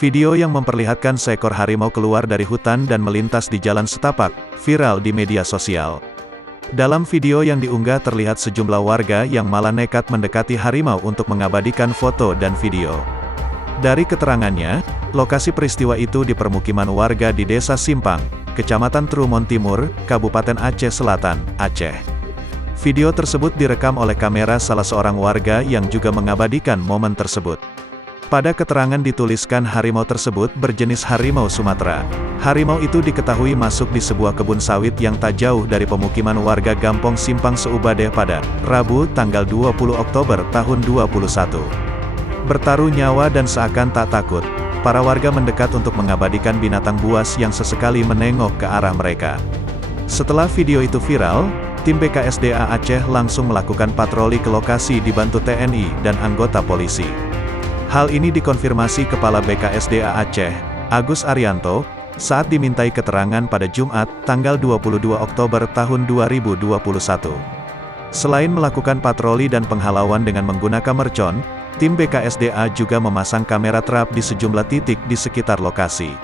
Video yang memperlihatkan seekor harimau keluar dari hutan dan melintas di jalan setapak, viral di media sosial. Dalam video yang diunggah terlihat sejumlah warga yang malah nekat mendekati harimau untuk mengabadikan foto dan video. Dari keterangannya, lokasi peristiwa itu di permukiman warga di Desa Simpang, Kecamatan Trumon Timur, Kabupaten Aceh Selatan, Aceh. Video tersebut direkam oleh kamera salah seorang warga yang juga mengabadikan momen tersebut. Pada keterangan dituliskan harimau tersebut berjenis harimau Sumatera. Harimau itu diketahui masuk di sebuah kebun sawit yang tak jauh dari pemukiman warga Gampong Simpang Seubade pada Rabu tanggal 20 Oktober tahun 2021. Bertaruh nyawa dan seakan tak takut, para warga mendekat untuk mengabadikan binatang buas yang sesekali menengok ke arah mereka. Setelah video itu viral, tim BKSDA Aceh langsung melakukan patroli ke lokasi dibantu TNI dan anggota polisi. Hal ini dikonfirmasi Kepala BKSDA Aceh, Agus Arianto, saat dimintai keterangan pada Jumat, tanggal 22 Oktober tahun 2021. Selain melakukan patroli dan penghalauan dengan menggunakan mercon, tim BKSDA juga memasang kamera trap di sejumlah titik di sekitar lokasi.